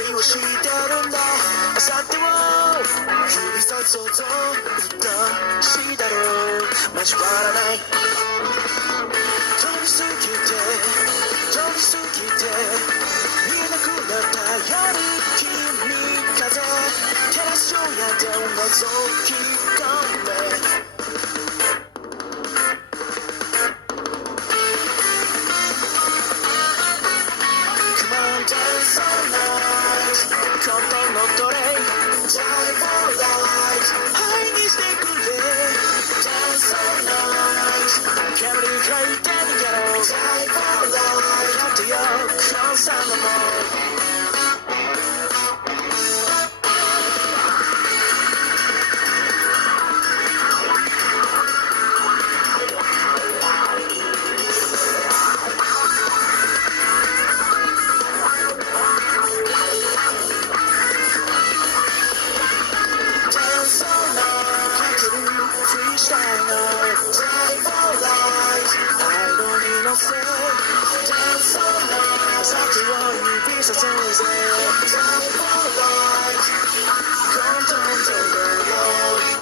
ふりをしてるんだ。明後日を指さす想像難しいだろう。交わらない通り過ぎて見えなくなった夜君風照らすようやで覗き込んでコントのトレイ Time for life ハイにしてくれ Dance all night 煙に書いて逃げろ Time for life やってよコンサートもさせぜ Time for life コントントントン